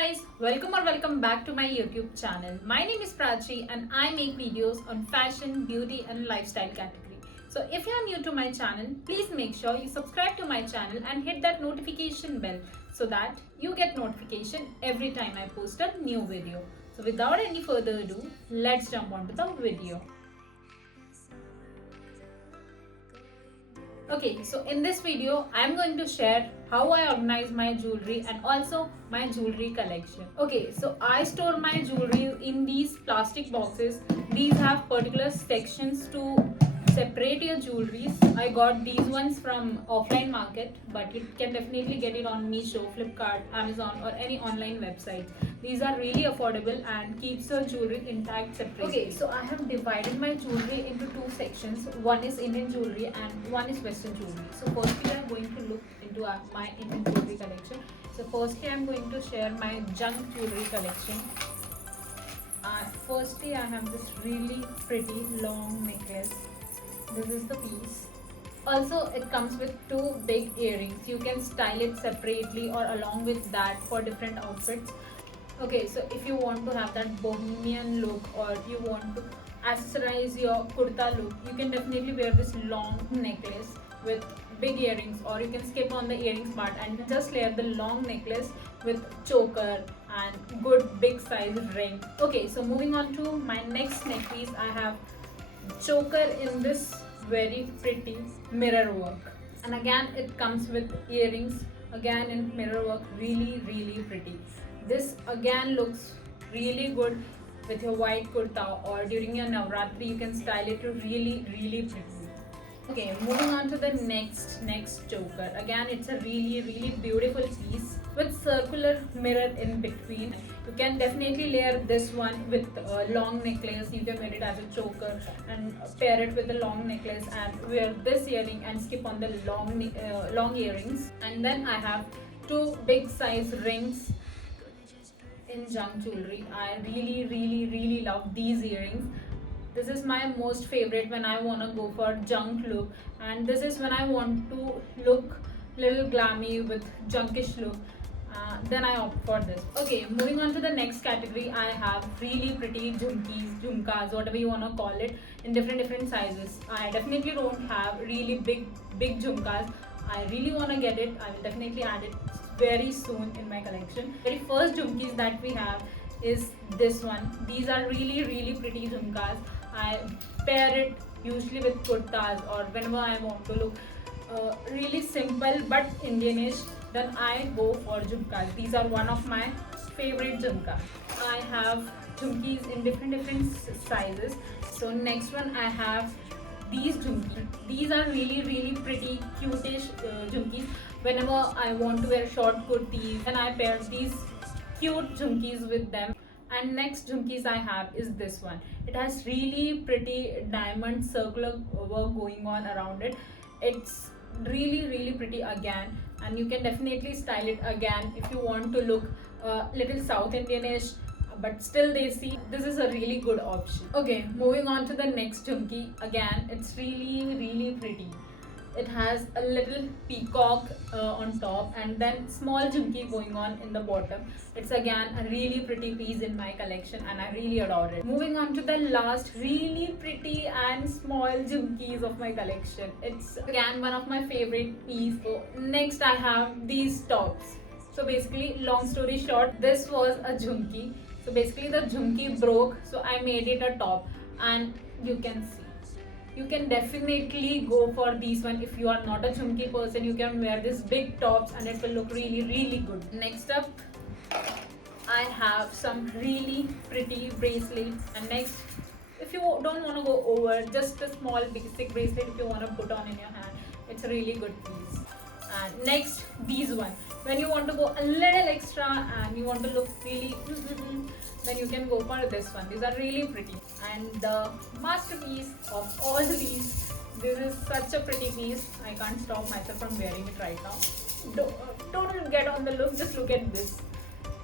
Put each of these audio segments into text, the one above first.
guys, welcome back to my YouTube channel. My name is Prachi and I make videos on fashion, beauty and lifestyle category. So if you are new to my channel, please make sure you subscribe to my channel and hit that notification bell so that you get notification every time I post a new video. So without any further ado, let's jump on to the video. Okay, so in this video, I am going to share how I organize my jewelry and also my jewelry collection. Okay, so I store my jewelry in these plastic boxes. These have particular sections to separate your jewelries. I got these ones from offline market, but you can definitely get it on Meesho, Flipkart, Amazon or any online website. These are really affordable and keeps your jewelry intact separately. Okay, so I have divided my jewelry into two sections. One is Indian jewelry and one is Western jewelry. So firstly, I'm going to look into my Indian jewelry collection. So firstly, I'm going to share my junk jewelry collection. Firstly, I have this really pretty long necklace. This is the piece. Also, it comes with two big earrings. You can style it separately or along with that for different outfits. Okay, so if you want to have that bohemian look or you want to accessorize your kurta look, you can definitely wear this long necklace with big earrings, or you can skip on the earrings part and just layer the long necklace with choker and good big size ring. Okay, so moving on to my next necklace, I have choker in this very pretty mirror work, and again it comes with earrings again in mirror work, really pretty. This again looks really good with your white kurta, or during your Navratri you can style it to really pretty. Okay, moving on to the next choker. Again, it's a really beautiful piece with circular mirror in between. You can definitely layer this one with a long necklace. You can wear it as a choker and pair it with a long necklace and wear this earring and skip on the long earrings. And then I have two big size rings in junk jewelry. I really love these earrings. This is my most favorite when I want to go for junk look, and this is when I want to look little glammy with junkish look. Then I opt for this. Okay, moving on to the next category, I have really pretty jhumkas, whatever you want to call it, in different sizes. I definitely don't have really big jhumkas. I really want to get it. I will definitely add it very soon in my collection. Very first jhumkis that we have is this one. These are really pretty jhumkas. I pair it usually with kurtas, or whenever I want to look really simple but Indianish, then I go for jhumkas. These are one of my favorite jhumkas. I have jhumkis in different sizes. So next one I have these jhumkis. These are really pretty cutish jhumkis. Whenever I want to wear short kurtis, and I pair these cute jhumkis with them. And next jhumkis I have is this one. It has really pretty diamond circular work going on around it. It's really pretty again, and you can definitely style it again if you want to look little South Indianish but still desi. This is a really good option. Okay, moving on to the next jhumki. Again, it's really pretty. It has a little peacock on top and then small jhumki going on in the bottom. It's again a really pretty piece in my collection and I really adore it. Moving on to the last really pretty and small jhumkis of my collection. It's again one of my favorite piece. So next I have these tops. So basically, long story short, this was a jhumki. So basically the jhumki broke, so I made it a top, and you can see. You can definitely go for these one. If you are not a jhumki person, you can wear these big tops and it will look really good. Next up, I have some really pretty bracelets. And next, if you don't want to go over, just a small basic bracelet if you want to put on in your hand, it's a really good piece. And next, these one. When you want to go a little extra and you want to look really then you can go for this one. These are really pretty. And the masterpiece of all these, this is such a pretty piece. I can't stop myself from wearing it right now. Don't get on the look, just look at this.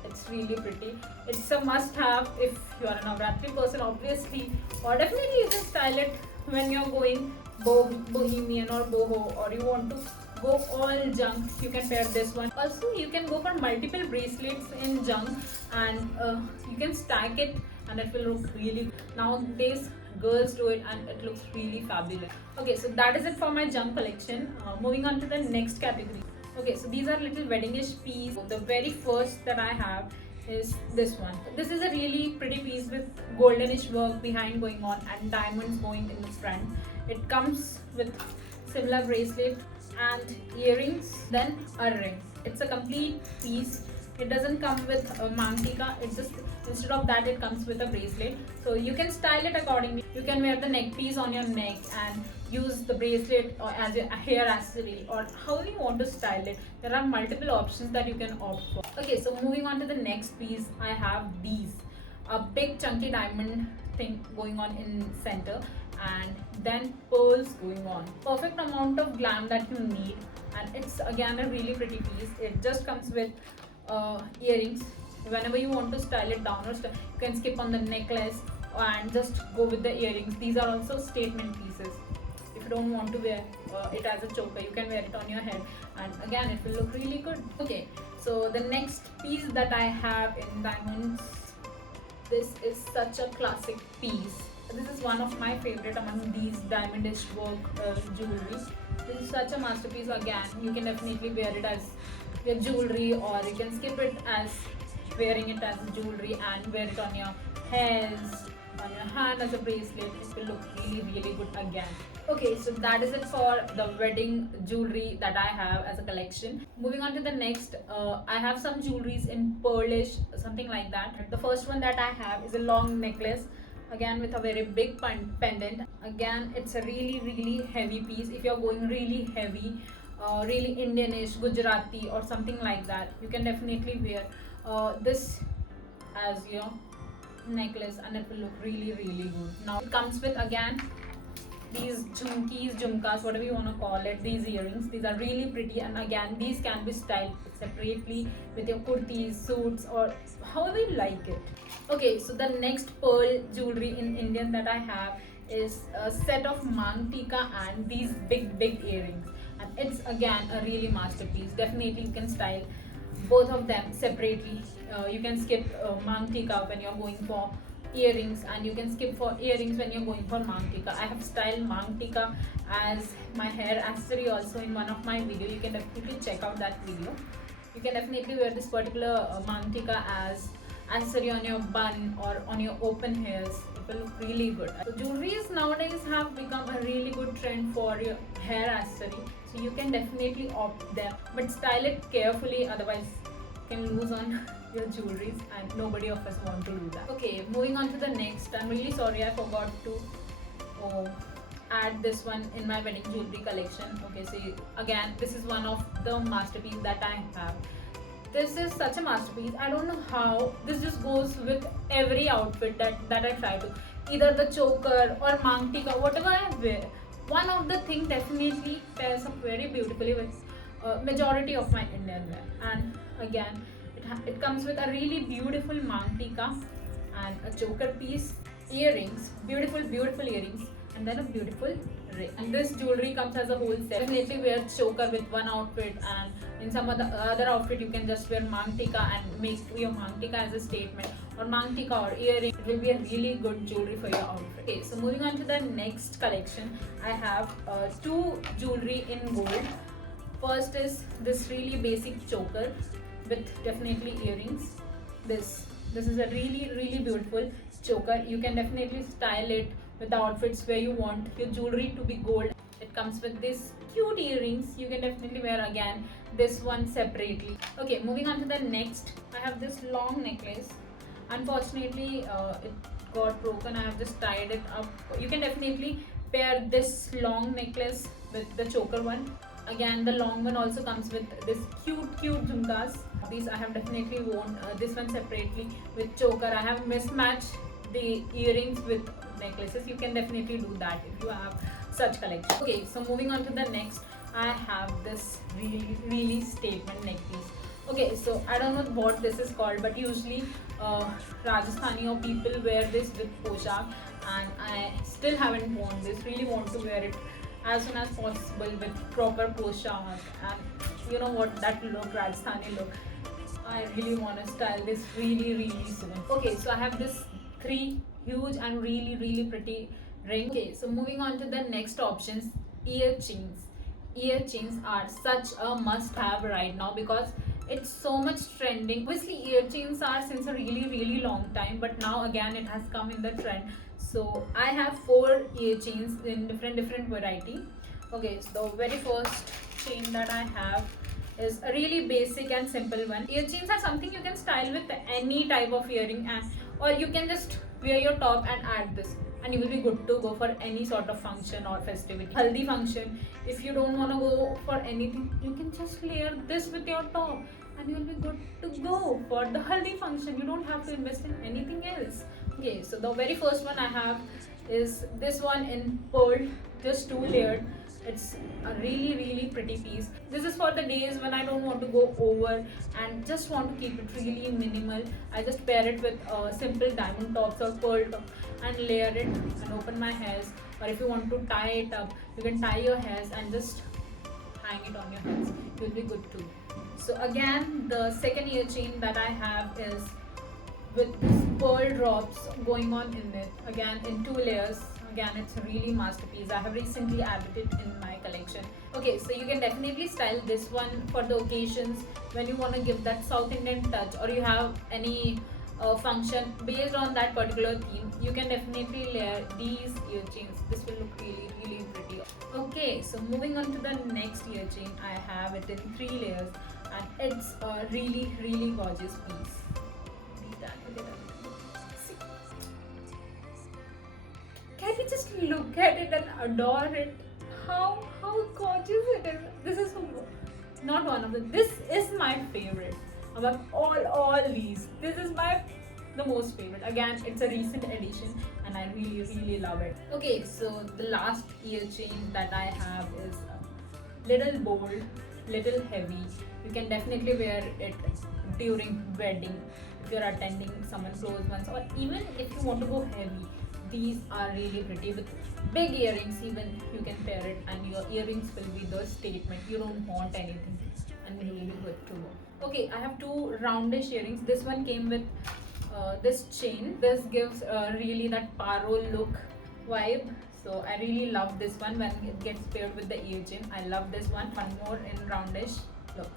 It's really pretty. It's a must have if you are a Navratri person, obviously, or definitely you can style it when you're going bohemian or boho, or you want to go all junk, you can pair this one. Also you can go for multiple bracelets in junk, and you can stack it and it will look really, nowadays girls do it and it looks really fabulous. Okay, so that is it for my junk collection. Moving on to the next category. Okay, so these are little weddingish piece. The very first that I have is this one. This is a really pretty piece with goldenish work behind going on and diamonds going in the front. It comes with similar bracelet and earrings, then a ring. It's a complete piece. It doesn't come with a mantika. It's just, instead of that, it comes with a bracelet. So you can style it accordingly. You can wear the neck piece on your neck and use the bracelet or as a hair accessory, or however you want to style it. There are multiple options that you can opt for. Okay, so moving on to the next piece, I have these. A big chunky diamond thing going on in center, and then pearls going on. Perfect amount of glam that you need, and it's again a really pretty piece. It just comes with earrings. Whenever you want to style it down, or you can skip on the necklace and just go with the earrings. These are also statement pieces. If you don't want to wear it as a choker, you can wear it on your head, and again it will look really good. Okay, so the next piece that I have in diamonds, this is such a classic piece. This is one of my favorite among these diamondish work jewelry. This is such a masterpiece. Again, you can definitely wear it as your jewelry, or you can skip it as wearing it as jewelry and wear it on your hairs, on your hand as a bracelet. It will look really, really good again. Okay, so that is it for the wedding jewelry that I have as a collection. Moving on to the next, I have some jewelries in pearlish, something like that. The first one that I have is a long necklace, again with a very big pendant. Again, it's a really, really heavy piece. If you're going really heavy, really Indianish, Gujarati or something like that, you can definitely wear this as your necklace and it will look really, really good. Now it comes with again these jhumkas, whatever you want to call it, these earrings. These are really pretty, and again these can be styled separately with your kurtis, suits, or however you like it. Okay, so the next pearl jewelry in Indian that I have is a set of mantika and these big earrings, and it's again a really masterpiece. Definitely you can style both of them separately. You can skip mantika when you're going for earrings, and you can skip for earrings when you're going for mantika. I have styled mantika as my hair accessory also in one of my videos. You can definitely check out that video. You can definitely wear this particular mantika as accessory on your bun or on your open hairs. It will look really good. So jewelries nowadays have become a really good trend for your hair accessory. So you can definitely opt them, but style it carefully, otherwise you can lose on your jewelries, and nobody of us want to do that. Okay, moving on to the next. I'm really sorry I forgot to add this one in my wedding jewelry collection. Okay, so again this is one of the masterpieces that I have. This is such a masterpiece. I don't know how this just goes with every outfit that I try to, either the choker or mantika, whatever I wear. One of the thing definitely pairs up very beautifully with majority of my Indian wear. And again, it comes with a really beautiful mantika and a choker piece, earrings, beautiful earrings, and then a beautiful ring. And this jewelry comes as a whole set. Definitely wear choker with one outfit, and in some other outfit you can just wear mantika and make your mantika as a statement, or mantika or earring. It will be a really good jewelry for your outfit. Okay, so moving on to the next collection, I have two jewelry in gold. First is this really basic choker with definitely earrings. This is a really beautiful choker. You can definitely style it with the outfits where you want your jewelry to be gold. It comes with this cute earrings. You can definitely wear again this one separately. Okay, moving on to the next, I have this long necklace. Unfortunately it got broken. I have just tied it up. You can definitely pair this long necklace with the choker one. Again, the long one also comes with this cute jhumkas. These I have definitely worn this one separately with choker. I have mismatched the earrings with necklaces. You can definitely do that if you have such collection. Okay, so moving on to the next, I have this really statement neck piece. Okay, so I don't know what this is called, but usually Rajasthani or people wear this with poshak, and I still haven't worn this. Really want to wear it as soon as possible with proper poshak, and you know what, that look, Rajasthani look, I really want to style this really soon. Okay, so I have this three huge and really pretty ring. Okay, so moving on to the next options, ear chains. Ear chains are such a must have right now because it's so much trending. Obviously, ear chains are since a really long time, but now again it has come in the trend. So I have four ear chains in different variety. Okay, so the very first chain that I have is a really basic and simple one. Ear chains are something you can style with any type of earring, and or you can just wear your top and add this, and you will be good to go for any sort of function or festivity. Haldi function, if you don't want to go for anything, you can just layer this with your top and you'll be good to go for the haldi function. You don't have to invest in anything else. Okay, so the very first one I have is this one in pearl, just two layered. It's a really pretty piece. This is for the days when I don't want to go over and just want to keep it really minimal. I just pair it with simple diamond tops or pearl top and layer it and open my hairs. Or if you want to tie it up, you can tie your hairs and just hang it on your hands. You'll be good too. So again, the second ear chain that I have is with this pearl drops going on in it, again in two layers. Again, it's a really masterpiece. I have recently added it in my collection. Okay, so you can definitely style this one for the occasions when you want to give that South Indian touch, or you have any function based on that particular theme. You can definitely layer these ear chains. This will look really pretty. Okay, so moving on to the next ear chain, I have it in three layers, and it's a really gorgeous piece. Can you just look at it and adore it? How gorgeous it is. This is not one of them. This is my favorite. Among all these, this is the most favorite. Again, it's a recent addition and I really love it. Okay, so the last ear chain that I have is a little bold, little heavy. You can definitely wear it during wedding if you're attending someone close ones, or even if you want to go heavy. These are really pretty with big earrings. Even you can pair it and your earrings will be the statement. You don't want anything and really good to go. Okay, I have two roundish earrings. This one came with this chain. This gives really that paro look vibe. So I really love this one when it gets paired with the ear chain. I love this one. One more in roundish look.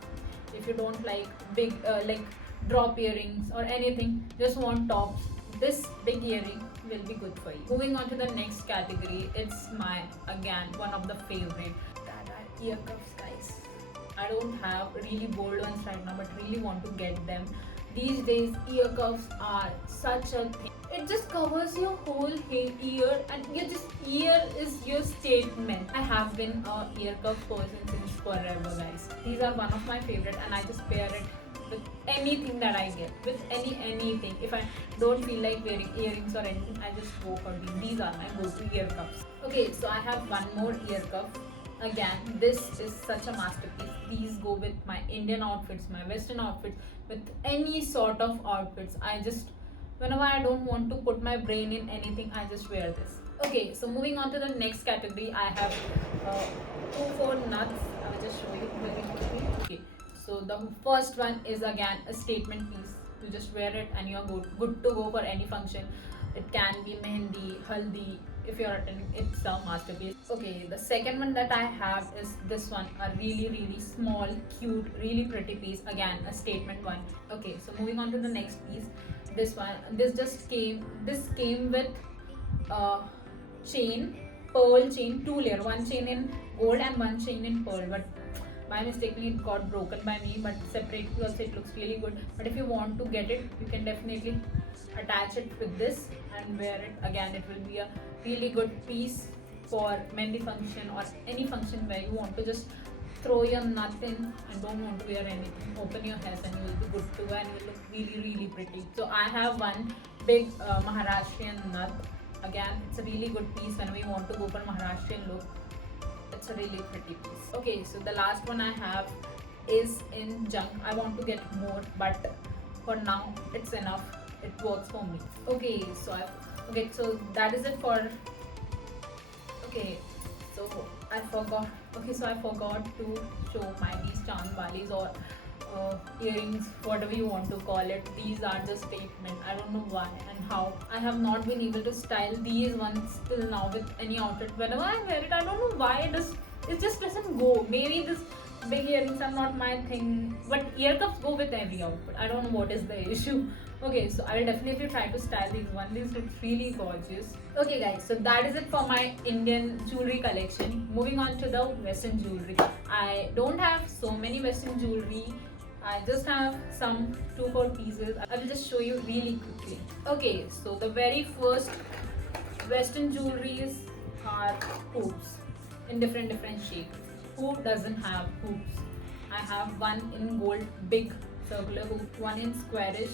If you don't like big like drop earrings or anything, just want tops, this big earring will be good for you. Moving on to the next category, it's my again one of the favorite, that are ear cuffs, guys. I don't have really bold ones right now, but really want to get them. These days ear cuffs are such a thing. It just covers your whole ear, and ear is your statement. I have been a ear cuff person since forever, guys. These are one of my favorite, and I just pair it with anything that I get, with anything. If I don't feel like wearing earrings or anything, I just go for these. These are my go-to ear cuffs. Okay, so I have one more ear cuff. Again, this is such a masterpiece. These go with my Indian outfits, my Western outfits, with any sort of outfits. I just, whenever I don't want to put my brain in anything, I just wear this. Okay, so moving on to the next category, I have 4 nuts. I will just show you very quickly. Okay, so the first one is again a statement piece. You just wear it and you're good to go for any function. It can be mehendi, haldi. If you're attending, it's a masterpiece. Okay, the second one that I have is this one, a really small, cute, really pretty piece. Again, a statement one. Okay, so moving on to the next piece. This one, this came with chain, pearl chain, 2 layer, one chain in gold and one chain in pearl. But by mistake it got broken by me, but separately also it looks really good. But if you want to get it, you can definitely attach it with this and wear it. Again, it will be a really good piece for mehndi function or any function where you want to just throw your nut in and don't want to wear anything. Open your hairs and you will be good to go and you will look really pretty. So I have one big Maharashtrian nut. Again, it's a really good piece when we want to go for Maharashtrian look. It's a really pretty piece. Okay, so the last one I have is in junk. I want to get more, but for now it's enough. It works for me. Okay, so that is it for. Okay, so I forgot. Okay, so I forgot to show my these Chand Balis or earrings, whatever you want to call it. These are the statement. I don't know why and how. I have not been able to style these ones till now with any outfit. Whenever I wear it, I don't know why it just doesn't go. Maybe this big earrings are not my thing, but ear cuffs go with every outfit. I don't know what is the issue. Okay, so I'll definitely try to style these one. These look really gorgeous. Okay guys, so that is it for my Indian jewelry collection. Moving on to the Western jewelry. I don't have so many Western jewelry. I just have some 2-4 pieces. I will just show you really quickly. Okay, so the very first Western jewelries are hoops in different shapes. Who doesn't have hoops? I have one in gold, big circular hoop, one in squarish,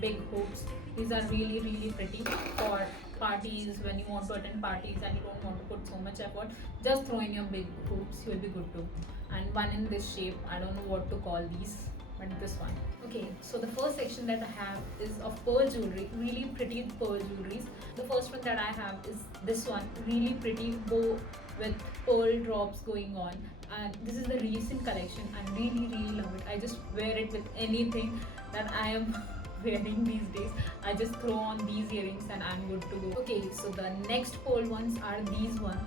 big hoops. These are really pretty for parties when you want to attend parties and you don't want to put so much effort. Just throw in your big hoops, you will be good too. And one in this shape. I don't know what to call these, but this one. Okay, so the first section that I have is of pearl jewelry, really pretty pearl jewelries. The first one that I have is this one, really pretty bow with pearl drops going on. And this is the recent collection. I really love it. I just wear it with anything that I am wearing these days. I just throw on these earrings and I'm good to go. Okay, so the next pearl ones are these one.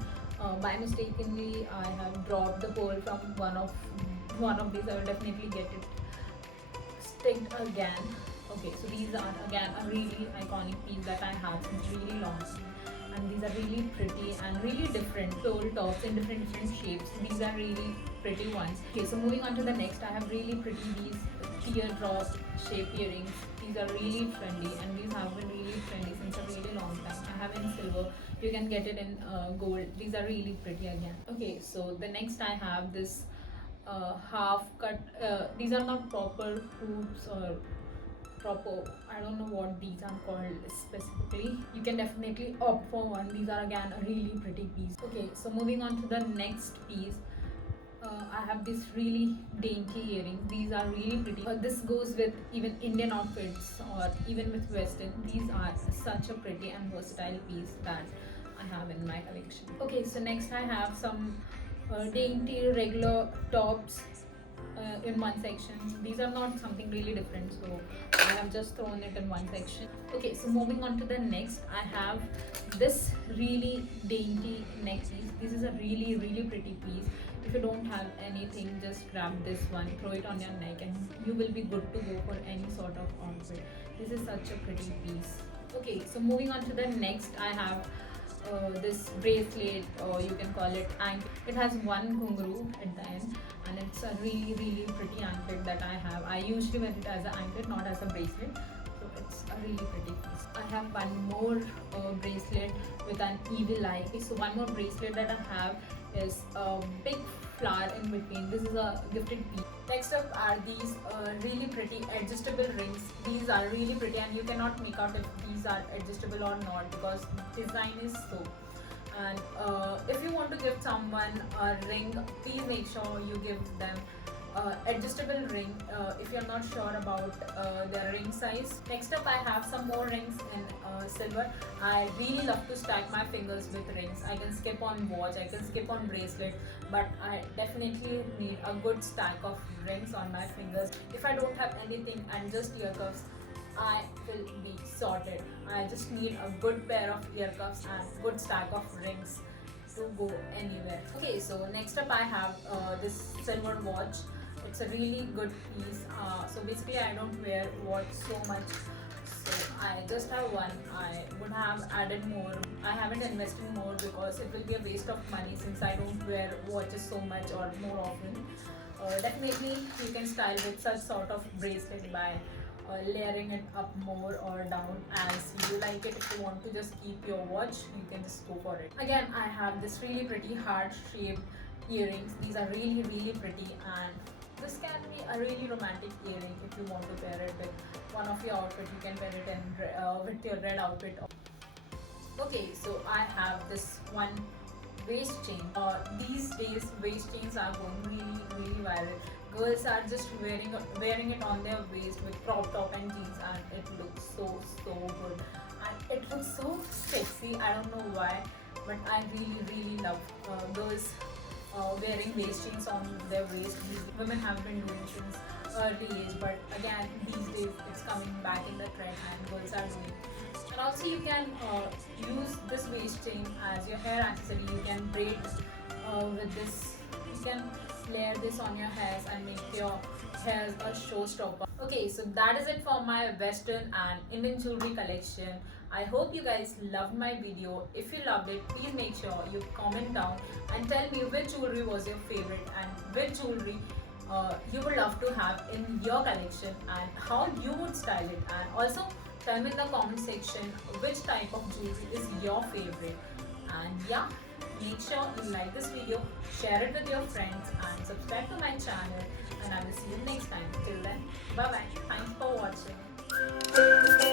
By mistakenly, I have dropped the pearl from one of these. I will definitely get it sticked again. Okay, so these are again a really iconic piece that I have since really long, and these are really pretty and really different pearl tops in different shapes. These are really pretty ones. Okay, so moving on to the next, I have really pretty these teardrop shape earrings. These are really trendy and these have been really trendy since a really long time. I have in silver. You can get it in gold. These are really pretty again. Okay, so the next I have this half cut. These are not proper hoops or proper, I don't know what these are called specifically. You can definitely opt for one. These are again a really pretty piece. Okay, so moving on to the next piece. I have this really dainty earring. These are really pretty. This goes with even Indian outfits or even with Western. These are such a pretty and versatile piece that I have in my collection. Okay, so next I have some dainty regular tops in one section. These are not something really different, so I have just thrown it in one section. Okay, so moving on to the next, I have this really dainty neck piece. This is a really pretty piece. If you don't have anything, just grab this one, throw it on your neck, and you will be good to go for any sort of outfit. This is such a pretty piece. Okay, so moving on to the next, I have this bracelet, or you can call it anklet. It has one ghungroo at the end, and it's a really pretty anklet that I have. I usually wear it as an anklet, not as a bracelet. So it's a really pretty piece. I have one more bracelet with an evil eye. So one more bracelet that I have is a big flower in between. This is a gifted piece. Next up are these really pretty adjustable rings. These are really pretty and you cannot make out if these are adjustable or not because design is so. And if you want to give someone a ring, please make sure you give them adjustable ring if you're not sure about their ring size. Next up, I have some more rings in silver. I really love to stack my fingers with rings. I can skip on watch, I can skip on bracelet, but I definitely need a good stack of rings on my fingers. If I don't have anything and just ear cuffs, I will be sorted. I just need a good pair of ear cuffs and good stack of rings to go anywhere. Okay, so next up I have this silver watch. It's a really good piece. So basically I don't wear watch so much, so I just have one. I would have added more. I haven't invested more because it will be a waste of money since I don't wear watches so much or more often. Definitely you can style with such sort of bracelet by layering it up more or down as you like it. If you want to just keep your watch, you can just go for it. Again, I have this really pretty heart shaped earrings. These are really pretty, and this can be a really romantic earring if you want to pair it with one of your outfit. You can pair it in with your red outfit. Okay, so I have this one waist chain. These days waist chains are going really viral. Girls are just wearing it on their waist with crop top and jeans, and it looks so good, and it looks so sexy. I don't know why, but I really love girls wearing waist chains on their waist. Women have been doing since early age, but again these days it's coming back in the trend and girls are doing. And also you can use this waist chain as your hair accessory. You can braid with this. You can layer this on your hairs and make your hairs a showstopper. Okay, so that is it for my Western and Indian jewelry collection. I hope you guys loved my video. If you loved it, please make sure you comment down and tell me which jewelry was your favorite and which jewelry you would love to have in your collection and how you would style it. And also tell me in the comment section which type of jewelry is your favorite. And yeah, make sure you like this video, share it with your friends and subscribe to my channel, and I will see you next time. Till then, bye bye. Thanks for watching.